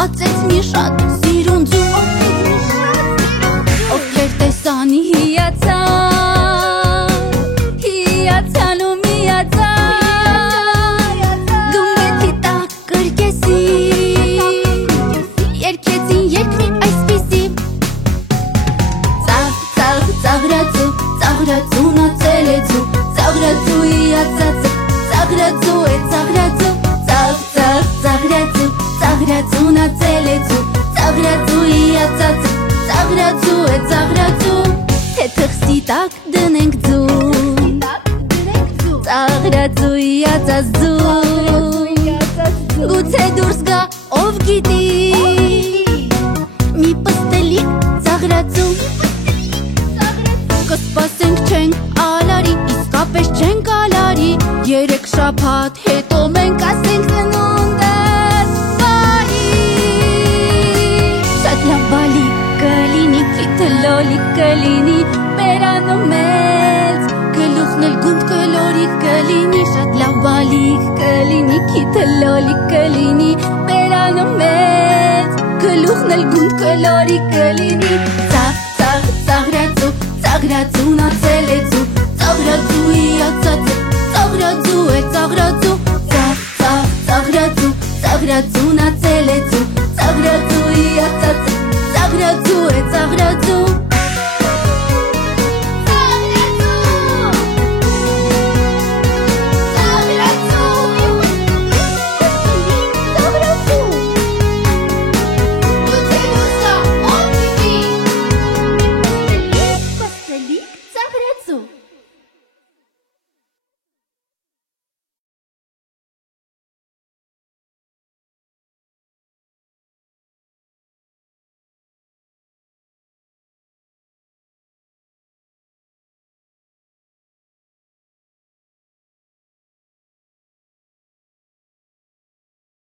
ածեց մի շատ սիրուն ձու Ովքեր տեսանի հիացան ու միացան Գմբեթի տակ կրկեսի Երկեցին երկրի այսպիսի Ծաղրածուն ածել է ձու Ծաղրածու հիացածը Ծաղրածու է ծաղրածու Ծաղրածուն ածել է ձու Ծաղրածու հիացածը Ծաղրածու է ծաղրածու Թե թղթի տակ դնենք ձու Ծաղրածու հիացած ձու Գուցե դուրս գա ով գիտի Մի պստելիկ ծաղրածու Կսպասենք չենք ալարի Իսկապես չենք ալարի Երեք շաբաթ հետո մենք ասենք ծնունդս բարի Շատ լավ բալիկ կլինի Քիթը լոլիկ կլինի Բերանը մեծ Գլուխն էլ գունդ կլորիկ կլինի Շատ լավ բալիկ կլինի Քիթը լոլիկ կլինի Բերանը մեծ Գլուխն էլ գունդ կլորիկ կլինի Ծաղրածուն ածել է ձու Ծաղրածու հիացածը Ծաղրածու է ծաղրածու Ծաղրածուն ածել է ձու Ծաղրածու հիացածը Ծաղրածու է ծաղրածու